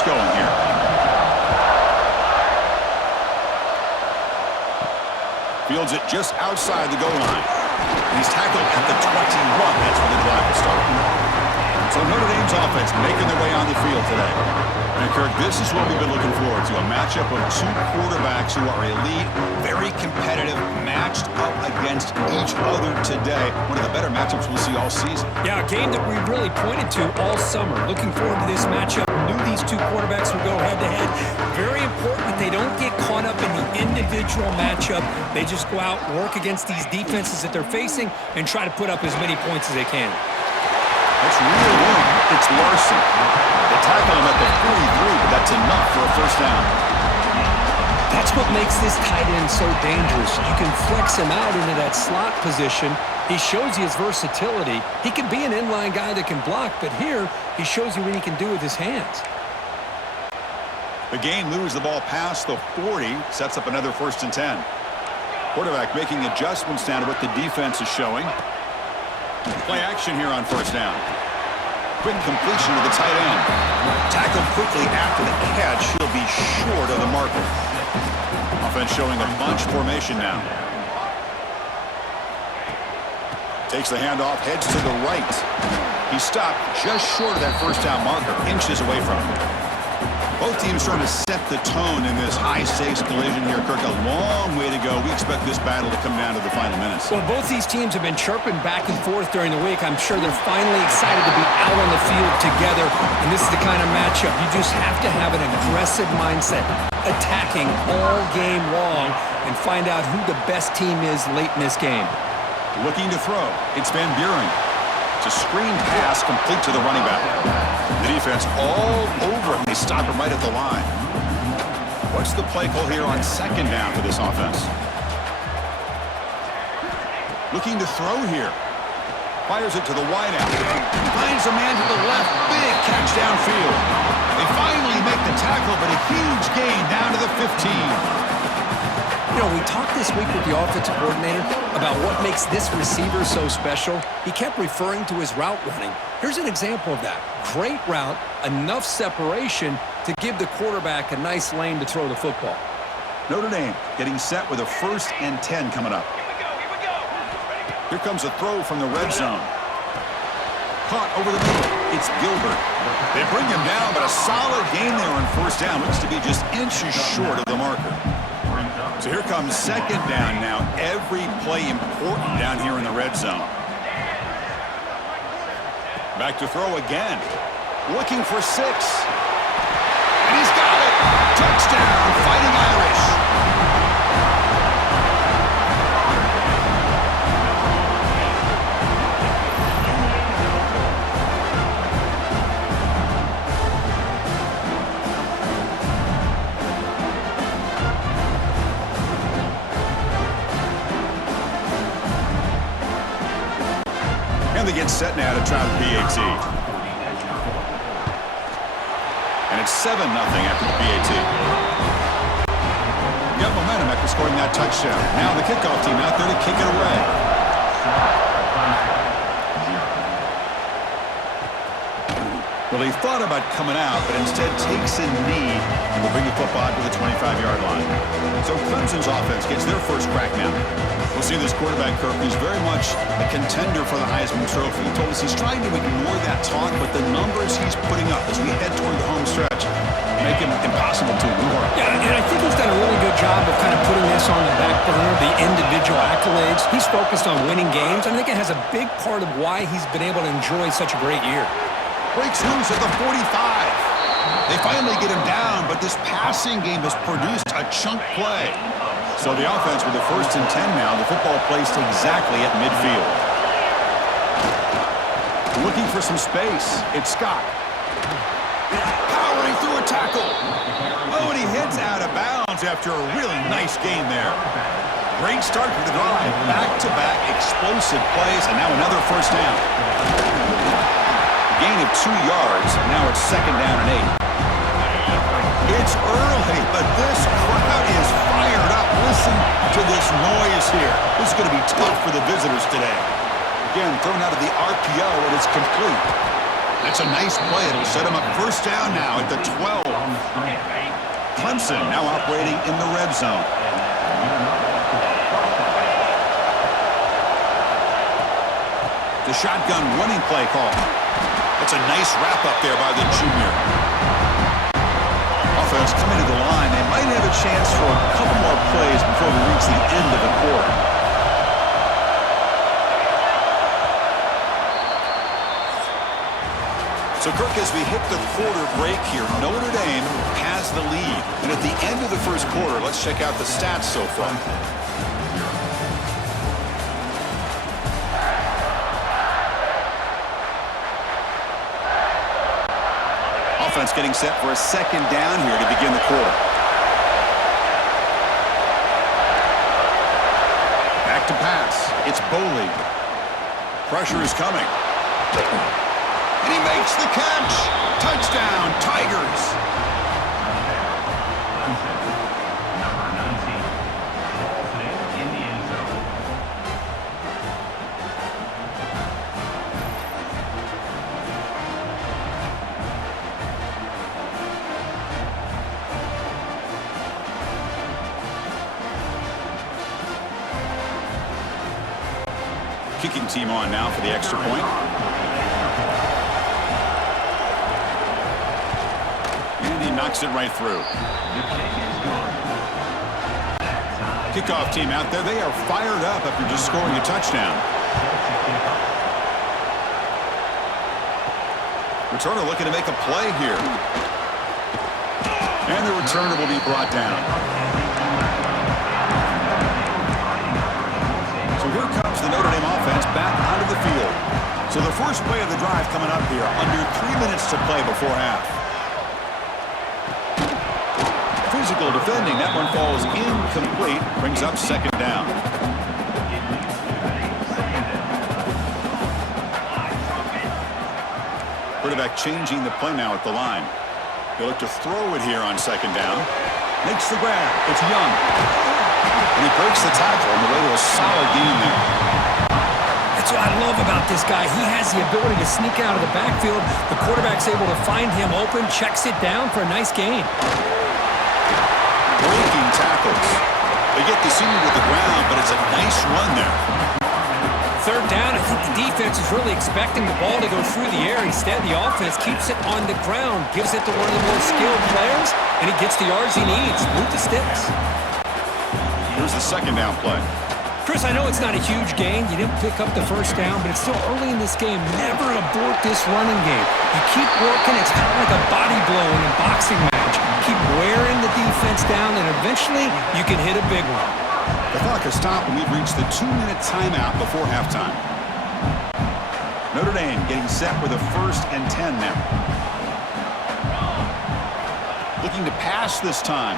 offense going here. Fields it just outside the goal line. And he's tackled at the 21. That's where the drive will start. So Notre Dame's offense making their way on the field today. And Kirk, this is what we've been looking forward to, a matchup of two quarterbacks who are elite, very competitive, matched up against each other today. One of the better matchups we'll see all season. Yeah, a game that we really pointed to all summer. Looking forward to this matchup. Knew these two quarterbacks would go head-to-head. Very important that they don't get caught up in the individual matchup. They just go out, work against these defenses that they're facing, and try to put up as many points as they can. That's real room. It's Larson. They tackle him at the 43, but that's enough for a first down. That's what makes this tight end so dangerous. You can flex him out into that slot position. He shows you his versatility. He can be an inline guy that can block, but here he shows you what he can do with his hands. The game moves the ball past the 40, sets up another 1st and 10. Quarterback making adjustments down to what the defense is showing. Play action here on 1st down. Quick completion to the tight end. Tackled quickly after the catch. He'll be short of the marker. Offense showing a bunch formation now. Takes the handoff, heads to the right. He stopped just short of that 1st down marker, inches away from him. Both teams trying to set the tone in this high-stakes collision here. Kirk, a long way to go. We expect this battle to come down to the final minutes. Well, both these teams have been chirping back and forth during the week. I'm sure they're finally excited to be out on the field together. And this is the kind of matchup you just have to have an aggressive mindset, attacking all game long, and find out who the best team is late in this game. Looking to throw. It's Van Buren. It's a screen pass complete to the running back. The defense all over him. They stop him right at the line. What's the play call here on 2nd down for this offense? Looking to throw here. Fires it to the wideout. Finds a man to the left. Big catch downfield. They finally make the tackle, but a huge gain down to the 15. You know, we talked this week with the offensive coordinator about what makes this receiver so special. He kept referring to his route running. Here's an example of that. Great route, enough separation to give the quarterback a nice lane to throw the football. Notre Dame getting set with a 1st and 10 coming up. Here comes a throw from the red zone. Caught over the middle. It's Gilbert. They bring him down, but a solid gain there on 1st down. Looks to be just inches short of the marker. So here comes 2nd down now. Every play important down here in the red zone. Back to throw again. Looking for 6. And he's got it. Touchdown, Fighting Irish. And they get set now to try the PAT. And it's 7-0 after the PAT. Got momentum after scoring that touchdown. Now the kickoff team out there to kick it away. Well, he thought about coming out, but instead takes a knee and will bring the football to the 25-yard line. So Clemson's offense gets their first crack now. We'll see this quarterback, Kirk, who's very much a contender for the Heisman Trophy. He told us he's trying to ignore that talk, but the numbers he's putting up as we head toward the home stretch make him impossible to ignore. Yeah, and I think he's done a really good job of kind of putting this on the back burner, the individual accolades. He's focused on winning games. I think it has a big part of why he's been able to enjoy such a great year. Breaks loose at the 45. They finally get him down, but this passing game has produced a chunk play. So the offense with the 1st and 10 now, the football placed exactly at midfield. Looking for some space. It's Scott. Powering through a tackle. Oh, and he heads out of bounds after a really nice game there. Great start to the drive. Back-to-back explosive plays, and now another 1st down. Gain of 2 yards. Now it's 2nd down and 8. It's early, but this crowd is fired up. Listen to this noise here. This is going to be tough for the visitors today. Again, thrown out of the RPO, and it's complete. That's a nice play. It'll set him up 1st down now at the 12. Clemson now operating in the red zone. The shotgun running play call. That's a nice wrap-up there by the junior. Offense coming to the line. They might have a chance for a couple more plays before we reach the end of the quarter. So, Kirk, as we hit the quarter break here, Notre Dame has the lead. And at the end of the first quarter, let's check out the stats so far. Offense getting set for a second down here to begin the quarter. Back to pass. It's Boley. Pressure is coming. And he makes the catch. Touchdown, Tigers. Kicking team on now for the extra point. And he knocks it right through. Kickoff team out there. They are fired up after just scoring a touchdown. Returner looking to make a play here. And the returner will be brought down. The Notre Dame offense back onto the field. So the first play of the drive coming up here. Under 3 minutes to play before half. Physical defending. That one falls incomplete. Brings up second down. Quarterback changing the play now at the line. They look to throw it here on second down. Makes the grab. It's Young. And he breaks the tackle on the way to a solid gain there. That's what I love about this guy. He has the ability to sneak out of the backfield. The quarterback's able to find him open, checks it down for a nice gain. Breaking tackles. They get the senior to the ground, but it's a nice run there. Third down, I think the defense is really expecting the ball to go through the air. Instead, the offense keeps it on the ground, gives it to one of the more skilled players, and he gets the yards he needs. Move the sticks. Here's the second down play. Chris, I know it's not a huge gain. You didn't pick up the first down, but it's still early in this game. Never abort this running game. You keep working. It's kind of like a body blow in a boxing match. Keep wearing the defense down, and eventually you can hit a big one. The clock has stopped, and we've reached the 2-minute timeout before halftime. Notre Dame getting set with a 1st and 10 now. Looking to pass this time.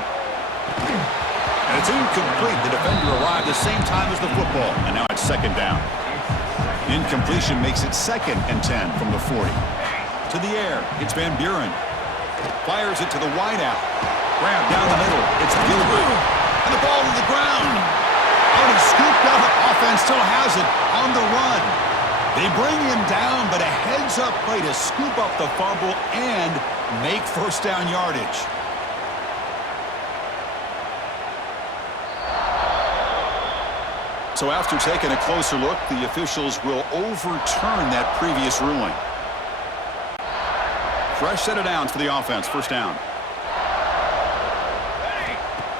And it's incomplete. The defender arrived the same time as the football. And now it's second down. Incompletion makes it 2nd and 10 from the 40. To the air. It's Van Buren. Fires it to the wideout. Grab down the middle. It's Gilbert. And the ball to the ground. Oh, he scooped up. Offense still has it on the run. They bring him down, but a heads-up play to scoop up the fumble and make first down yardage. So after taking a closer look, the officials will overturn that previous ruling. Fresh set of downs for the offense. First down.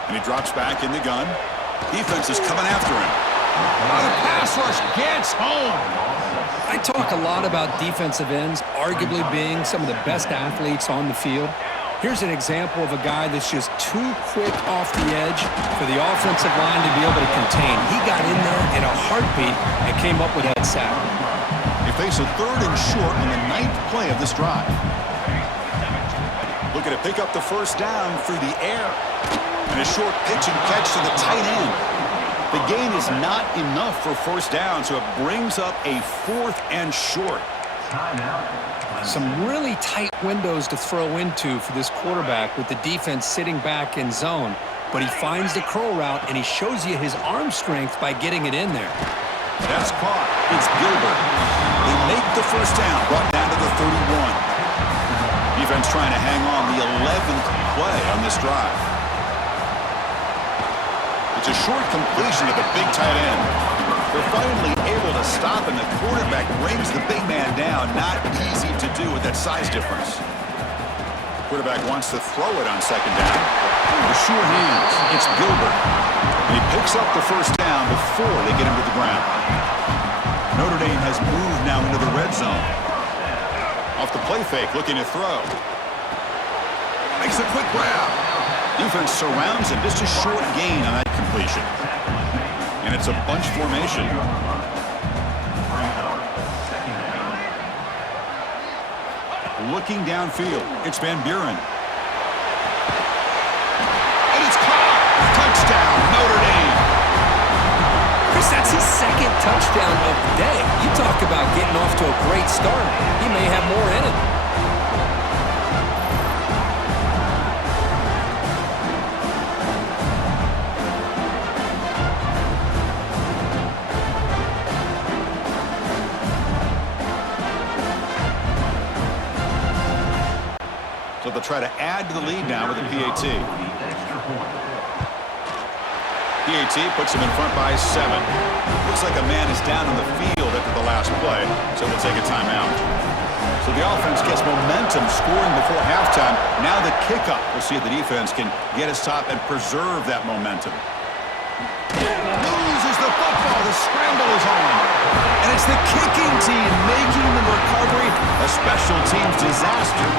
And he drops back in the gun. Defense is coming after him. The pass rush gets home. I talk a lot about defensive ends arguably being some of the best athletes on the field. Here's an example of a guy that's just too quick off the edge for the offensive line to be able to contain. He got in there in a heartbeat and came up with that sack. They face a 3rd and short on the 9th play of this drive. Looking to pick up the first down through the air. And a short pitch and catch to the tight end. The gain is not enough for first down, so it brings up a 4th and short. Some really tight windows to throw into for this quarterback with the defense sitting back in zone. But he finds the curl route, and he shows you his arm strength by getting it in there. That's caught. It's Gilbert. They make the first down, brought down to the 31. Defense trying to hang on the 11th play on this drive. It's a short completion to the big tight end. They're finally able to stop, and the quarterback brings the big man down. Not easy to do with that size difference. Quarterback wants to throw it on second down. With sure hands, it's Gilbert. And he picks up the first down before they get him to the ground. Notre Dame has moved now into the red zone. Off the play fake, looking to throw. Makes a quick grab. Defense surrounds him. Just a short gain on that completion. And it's a bunch formation. Looking downfield, it's Van Buren. And it's caught! Touchdown, Notre Dame! Chris, that's his second touchdown of the day. You talk about getting off to a great start. He may have more in it. So they'll try to add to the lead now with a PAT. PAT puts him in front by 7. Looks like a man is down on the field after the last play, so we'll take a timeout. So the offense gets momentum scoring before halftime. Now the kickoff. We'll see if the defense can get a stop and preserve that momentum. Loses the football. The scramble is on. And it's the kicking team making the recovery a special teams disaster.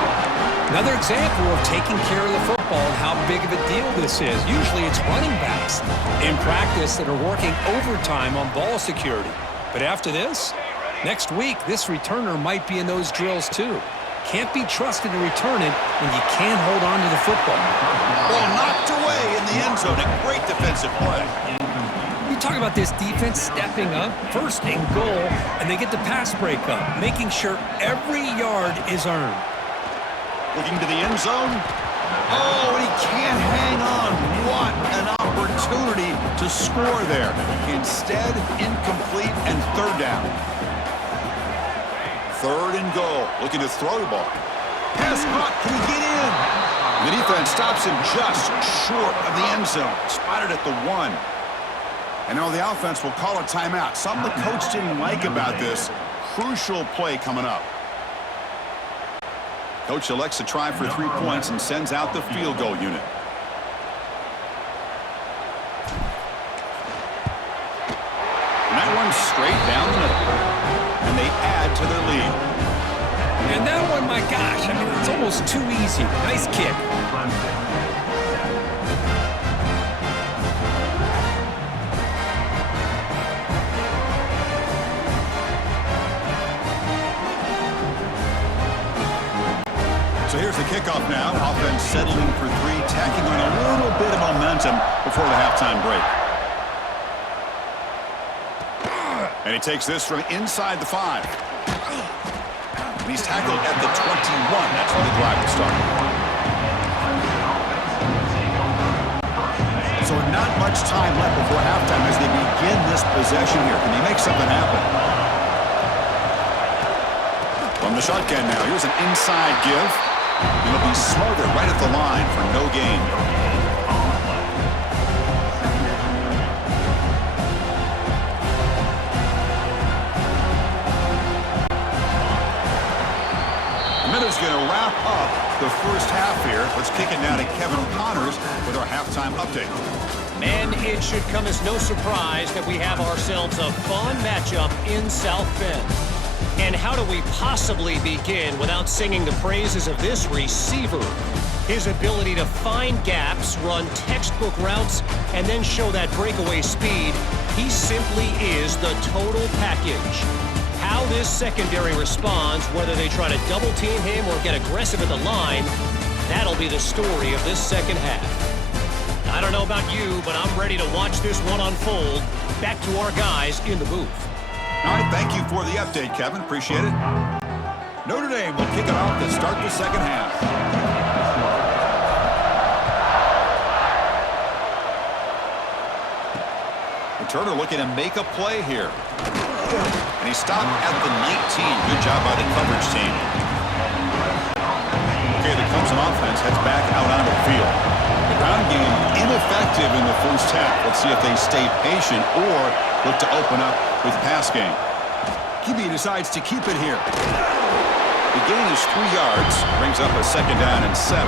Another example of taking care of the football and how big of a deal this is. Usually it's running backs in practice that are working overtime on ball security. But after this, next week, this returner might be in those drills too. Can't be trusted to return it when you can't hold on to the football. Ball knocked away in the end zone. A great defensive play. You talk about this defense stepping up, first and goal, and they get the pass break up, making sure every yard is earned. Looking to the end zone. Oh, and he can't hang on. What an opportunity to score there. Instead, incomplete and third down. Third and goal. Looking to throw the ball. Pass caught. Can he get in? The defense stops him just short of the end zone. Spotted at the 1. And now the offense will call a timeout. Something the coach didn't like about this. Crucial play coming up. Coach elects to try for 3 points and sends out the field goal unit. And that one's straight down the middle. And they add to their lead. And that one, my gosh, I mean, it's almost too easy. Nice kick. So here's the kickoff now. Offense settling for 3, tacking on a little bit of momentum before the halftime break. And he takes this from inside the 5. And he's tackled at the 21. That's where the drive will start. So not much time left before halftime as they begin this possession here. Can they make something happen? From the shotgun now. Here's an inside give. He'll be smothered right at the line for no gain. The minute's going to wrap up the first half here. Let's kick it now to Kevin Connors with our halftime update. And it should come as no surprise that we have ourselves a fun matchup in South Bend. And how do we possibly begin without singing the praises of this receiver? His ability to find gaps, run textbook routes, and then show that breakaway speed. He simply is the total package. How this secondary responds, whether they try to double team him or get aggressive at the line, that'll be the story of this second half. I don't know about you, but I'm ready to watch this one unfold. Back to our guys in the booth. All right, thank you for the update, Kevin. Appreciate it. Notre Dame will kick it off to start the second half. Returner looking to make a play here. And he stopped at the 19. Good job by the coverage team. Okay, the Clemson offense heads back out onto the field. The ground game ineffective in the first half. Let's see if they stay patient or look to open up with the pass game. QB decides to keep it here. The gain is 3 yards, brings up a 2nd down and 7.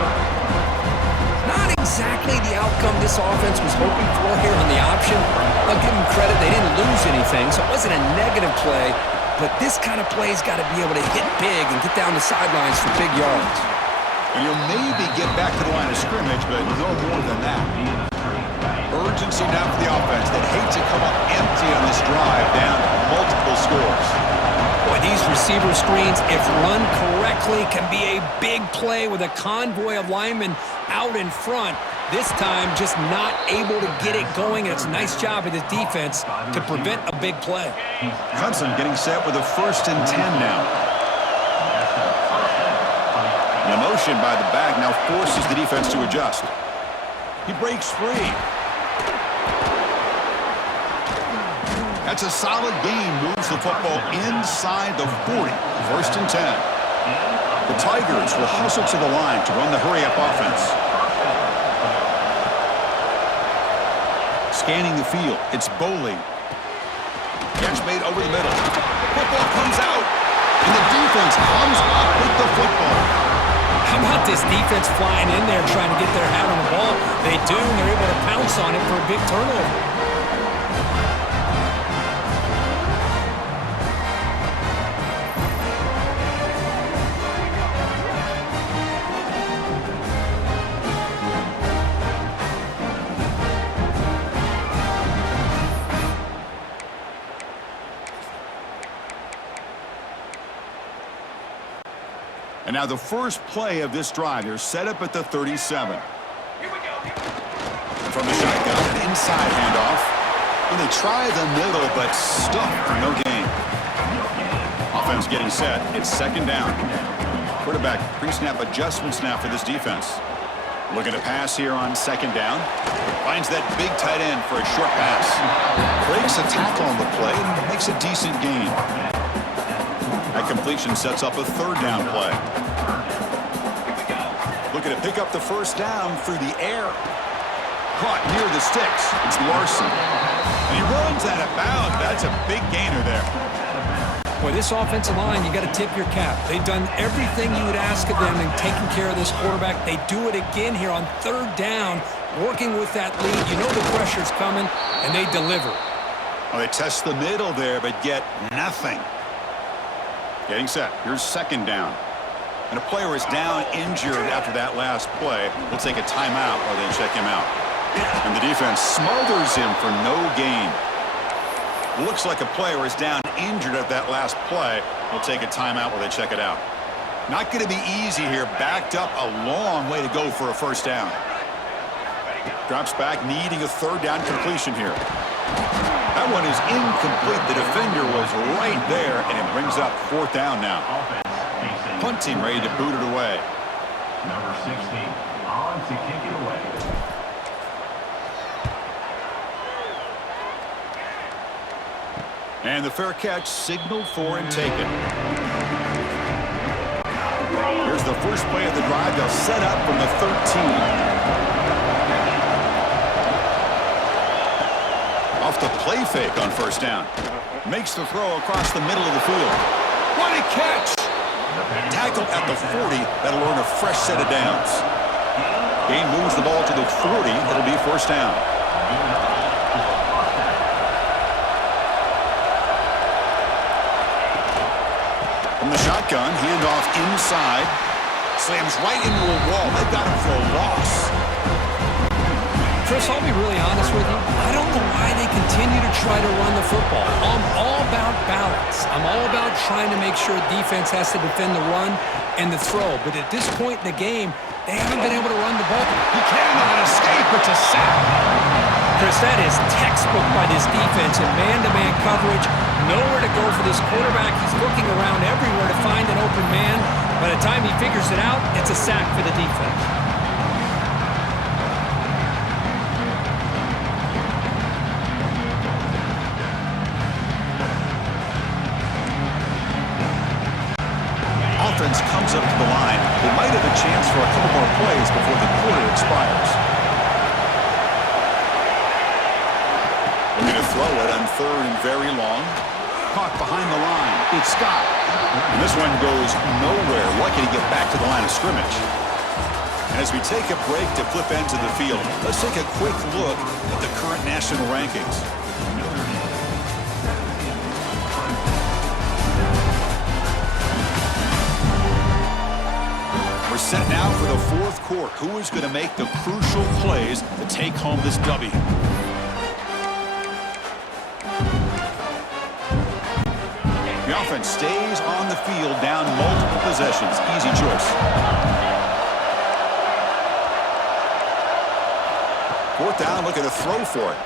Not exactly the outcome this offense was hoping for here on the option. I'll give them credit. They didn't lose anything, so it wasn't a negative play. But this kind of play's got to be able to hit big and get down the sidelines for big yards. And you'll maybe get back to the line of scrimmage, but no more than that. Urgency now for the offense that hate to come up empty on this drive, down multiple scores. Boy, these receiver screens, if run correctly, can be a big play with a convoy of linemen out in front. This time, just not able to get it going. It's a nice job of the defense to prevent a big play. Clemson getting set with a 1st and 10 now. The motion by the back now forces the defense to adjust. He breaks free. That's a solid gain. Moves the football inside the 40. 1st and 10. The Tigers will hustle to the line to run the hurry-up offense. Scanning the field, it's Boley. Catch made over the middle. Football comes out, and the defense comes up with the football. How about this defense flying in there trying to get their hat on the ball? They do, and they're able to pounce on it for a big turnover. And now the first play of this drive. They're set up at the 37. From the shotgun, an inside handoff. And they try the middle, but stuck for no gain. Offense getting set. It's 2nd down. Quarterback pre-snap adjustments now for this defense. Looking to pass here on 2nd down. Finds that big tight end for a short pass. Breaks a tackle on the play and makes a decent gain. That completion sets up a 3rd down play. Looking to pick up the 1st down through the air. Caught near the sticks. It's Larson. And he runs out of bounds. That's a big gainer there. Boy, this offensive line, you got to tip your cap. They've done everything you would ask of them in taking care of this quarterback. They do it again here on 3rd down, working with that lead. You know the pressure's coming, and they deliver. Well, they test the middle there, but get nothing. Getting set. Here's 2nd down. And a player is down injured after that last play. We'll take a timeout while they check him out. And the defense smothers him for no gain. Looks like a player is down injured at that last play. We'll take a timeout while they check it out. Not going to be easy here. Backed up a long way to go for a 1st down. Drops back, needing a 3rd down completion here. That one is incomplete. The defender was right there, and it brings up 4th down now. Punt team ready to boot it away. Number 16 on to kick it away. And the fair catch signaled for and taken. Here's the first play of the drive. They'll set up from the 13. Off the play fake on 1st down. Makes the throw across the middle of the field. What a catch! Tackle at the 40. That'll earn a fresh set of downs. Gain moves the ball to the 40. It'll be 1st down. From the shotgun, handoff inside. Slams right into a wall. They've got him for a loss. Chris, I'll be really honest with you. I don't know why they continue to try to run the football. I'm all about balance. I'm all about trying to make sure defense has to defend the run and the throw. But at this point in the game, they haven't been able to run the ball. He cannot escape. It's a sack. Chris, that is textbook by this defense in man-to-man coverage. Nowhere to go for this quarterback. He's looking around everywhere to find an open man. By the time he figures it out, it's a sack for the defense. Offense comes up to the line. They might have a chance third and very long. Caught behind the line. It's Scott. And this one goes nowhere. Lucky to get back to the line of scrimmage. And as we take a break to flip ends of the field, let's take a quick look at the current national rankings. We're set now for the fourth quarter. Who is going to make the crucial plays to take home this W? The offense stays on the field, down multiple possessions. Easy choice. Fourth down, looking to throw for it.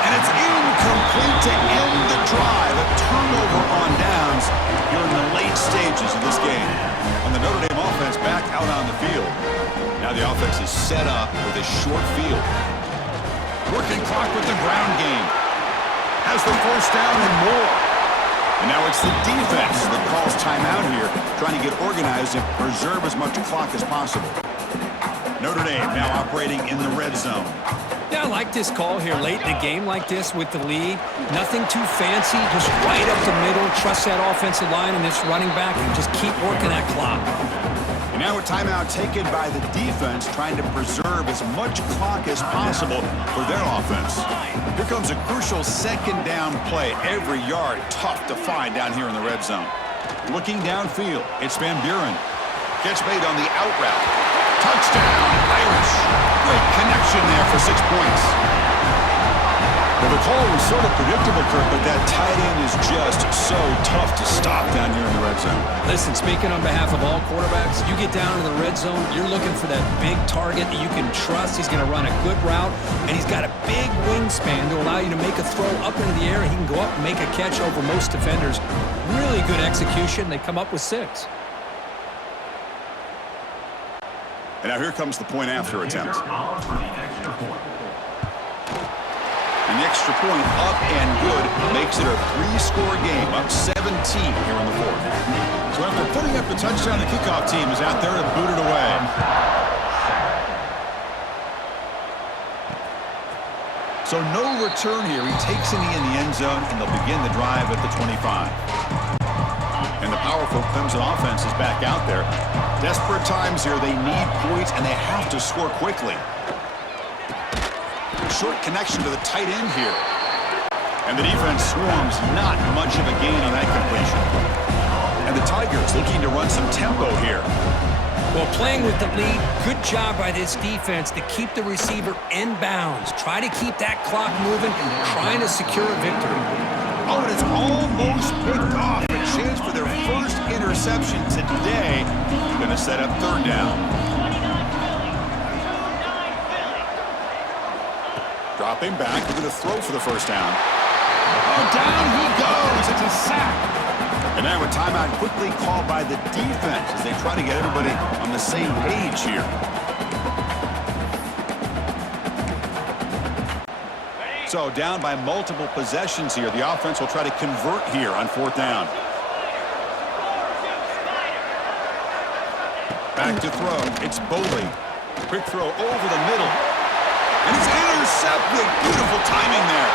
And it's incomplete to end the drive. A turnover on downs here in the late stages of this game. And the Notre Dame offense back out on the field. Now the offense is set up with a short field. Working clock with the ground game. Has the first down and more. And now it's the defense that calls timeout here, trying to get organized and preserve as much clock as possible. Notre Dame now operating in the red zone. Yeah, I like this call here late in a game like this with the lead. Nothing too fancy, just right up the middle. Trust that offensive line and this running back and just keep working that clock. And now a timeout taken by the defense, trying to preserve as much clock as possible for their offense. Here comes a crucial second down play. Every yard tough to find down here in the red zone. Looking downfield, it's Van Buren. Gets made on the out route. Touchdown, Irish. Great connection there for 6 points. Well, the call was sort of predictable, Kurt, but that tight end is just so tough to stop down here in the red zone. Listen, speaking on behalf of all quarterbacks, you get down in the red zone, you're looking for that big target that you can trust. He's going to run a good route, and he's got a big wingspan to allow you to make a throw up into the air. He can go up and make a catch over most defenders. Really good execution. They come up with 6. And now here comes the point after attempt. And the extra point up and good makes it a 3-score game, up 17 here in the fourth. So after putting up the touchdown, the kickoff team is out there to boot it away. So no return here. He takes it in the end zone, and they'll begin the drive at the 25. And the powerful Clemson offense is back out there. Desperate times here. They need points, and they have to score quickly. Short connection to the tight end here. And the defense swarms. Not much of a gain on that completion. And the Tigers looking to run some tempo here. Well, playing with the lead, good job by this defense to keep the receiver in bounds. Try to keep that clock moving and trying to secure a victory. Oh, and it's almost picked off. A chance for their first interception today. Going to set up third down. Dropping back, we're going to throw for the first down. Oh, down he goes. It's a sack. And now a timeout quickly called by the defense as they try to get everybody on the same page here. So down by multiple possessions here. The offense will try to convert here on fourth down. Back to throw. It's Boley. Quick throw over the middle. And it's intercepted. Beautiful timing there.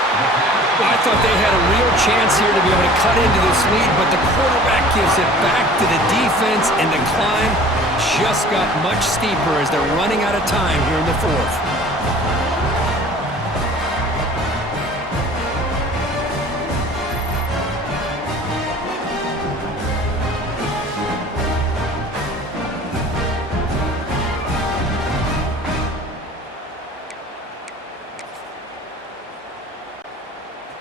Well, I thought they had a real chance here to be able to cut into this lead, but the quarterback gives it back to the defense, and the climb just got much steeper as they're running out of time here in the fourth.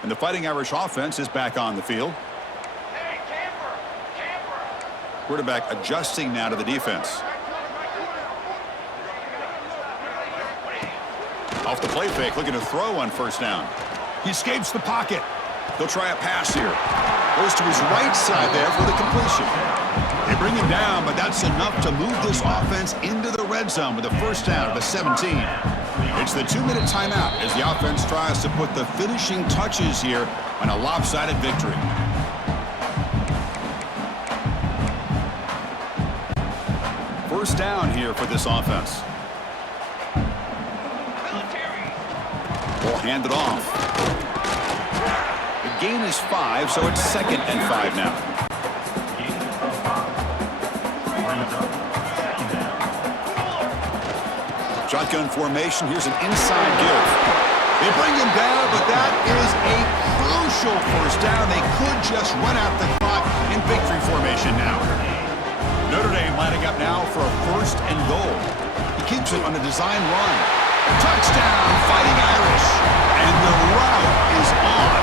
And the Fighting Irish offense is back on the field. Quarterback adjusting now to the defense. Off the play fake, looking to throw on first down. He escapes the pocket. They'll try a pass here. Goes to his right side there for the completion. They bring him down, but that's enough to move this offense into the red zone with a first down at the 17. It's the 2-minute timeout as the offense tries to put the finishing touches here on a lopsided victory. First down here for this offense. Ball hand it off. The gain is 5, so it's 2nd and 5 now. Shotgun formation. Here's an inside give. They bring him down, but that is a crucial first down. They could just run out the clock in victory formation now. Notre Dame lining up now for a 1st and goal. He keeps it on a design run. Touchdown, Fighting Irish. And the route is on.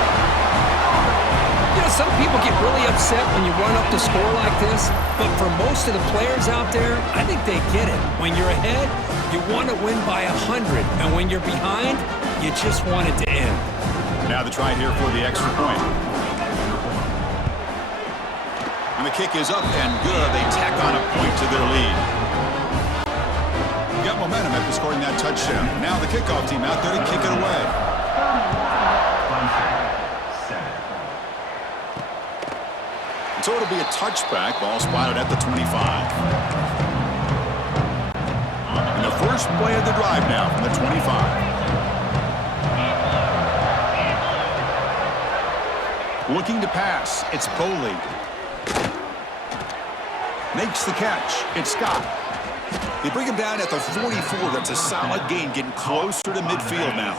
You know, some people get really upset when you run up the score like this, but for most of the players out there, I think they get it. When you're ahead, you want to win by 100, and when you're behind, you just want it to end. Now the try here for the extra point. And the kick is up and good. They tack on a point to their lead. Got momentum after scoring that touchdown. Now the kickoff team out there to kick it away. And so it'll be a touchback. Ball spotted at the 25. And the first play of the drive now from the 25. Looking to pass. It's Boley. Makes the catch. It's Scott. They bring him down at the 44. That's a solid gain, getting closer to midfield now.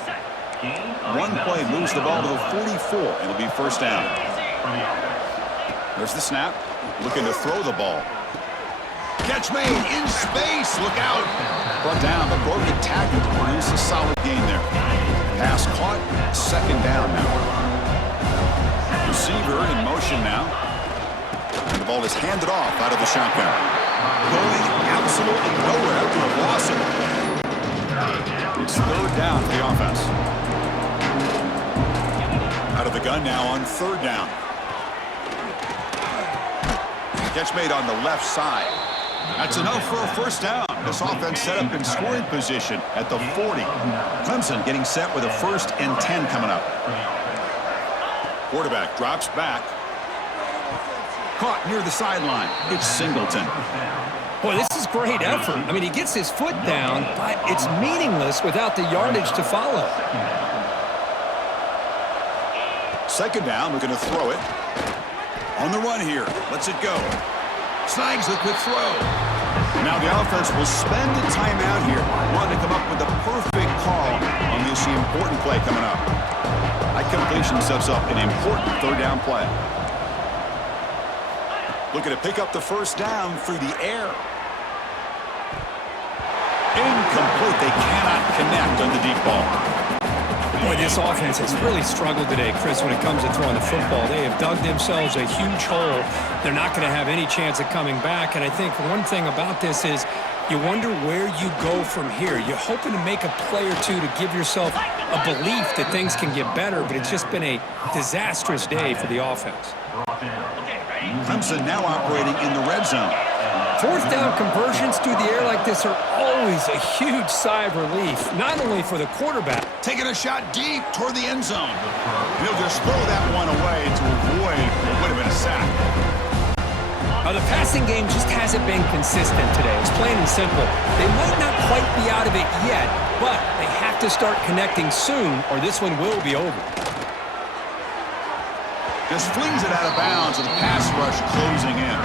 One play moves the ball to the 44. It'll be first down. There's the snap. Looking to throw the ball. Catch made in space. Look out. Brought down, but broken tackle to produce a solid gain there. Pass caught. 2nd down now. Receiver in motion now. And the ball is handed off out of the shotgun. Going absolutely nowhere after a loss of it. It's 3rd down for the offense. Out of the gun now on 3rd down. Catch made on the left side. That's enough for a first down. This offense set up in scoring position at the 40. Clemson getting set with a 1st and 10 coming up. Quarterback drops back. Caught near the sideline. It's Singleton. Boy, this is great effort. I mean, he gets his foot down, but it's meaningless without the yardage to follow. 2nd down. We're going to throw it. On the run here. Lets it go. Snags the quick throw. Now the offense will spend a timeout here. Want to come up with the perfect call on this important play coming up. That completion sets up an important 3rd down play. Looking to pick up the first down through the air. Incomplete. They cannot connect on the deep ball. Boy, this offense has really struggled today, Chris, when it comes to throwing the football. They have dug themselves a huge hole. They're not going to have any chance of coming back. And I think one thing about this is you wonder where you go from here. You're hoping to make a play or two to give yourself a belief that things can get better, but it's just been a disastrous day for the offense. Clemson now operating in the red zone. 4th down conversions through the air like this are always a huge sigh of relief, not only for the quarterback. Taking a shot deep toward the end zone. He'll just throw that one away to avoid what would have been a sack. The passing game just hasn't been consistent today. It's plain and simple. They might not quite be out of it yet, but they have to start connecting soon or this one will be over. Just flings it out of bounds with a pass rush closing in.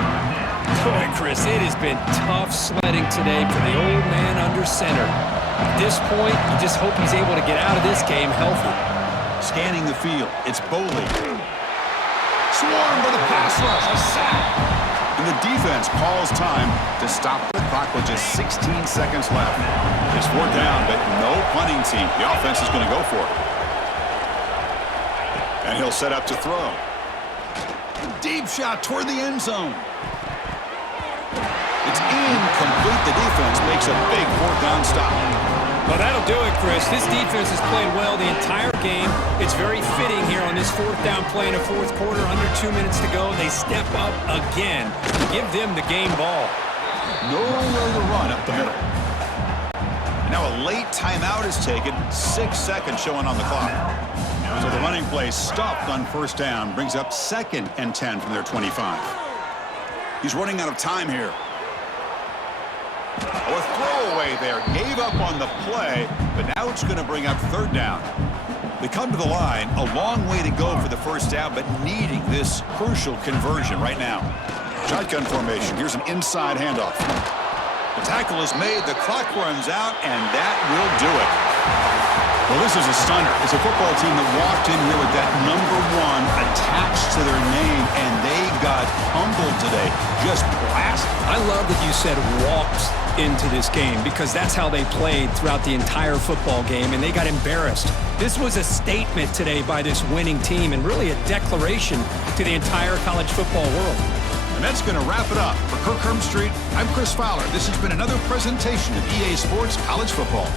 Boy, Chris, it has been tough sledding today for the old man under center. At this point, you just hope he's able to get out of this game healthy. Scanning the field, it's Boley. Swarmed with a pass rush, a sack. And the defense calls time to stop the clock with just 16 seconds left. It's 4th down, but no punting team. The offense is going to go for it. And he'll set up to throw. Deep shot toward the end zone. It's incomplete. The defense makes a big 4th down stop. Well, that'll do it, Chris. This defense has played well the entire game. It's very fitting here on this 4th down play in the 4th quarter. Under 2 minutes to go. They step up again. Give them the game ball. Nowhere to run up the middle. And now a late timeout is taken. 6 seconds showing on the clock. So the running play stopped on 1st down. Brings up 2nd and 10 from their 25. He's running out of time here. Oh, a throwaway there. Gave up on the play, but now it's going to bring up 3rd down. They come to the line, a long way to go for the first down, but needing this crucial conversion right now. Shotgun formation. Here's an inside handoff. The tackle is made, the clock runs out, and that will do it. Well, this is a stunner. It's a football team that walked in here with that #1 attached to their name, and they got humbled today. Just blasted. I love that you said walked into this game because that's how they played throughout the entire football game, and they got embarrassed. This was a statement today by this winning team and really a declaration to the entire college football world. And that's going to wrap it up. For Kirk Hermstreet, I'm Chris Fowler. This has been another presentation of EA Sports College Football.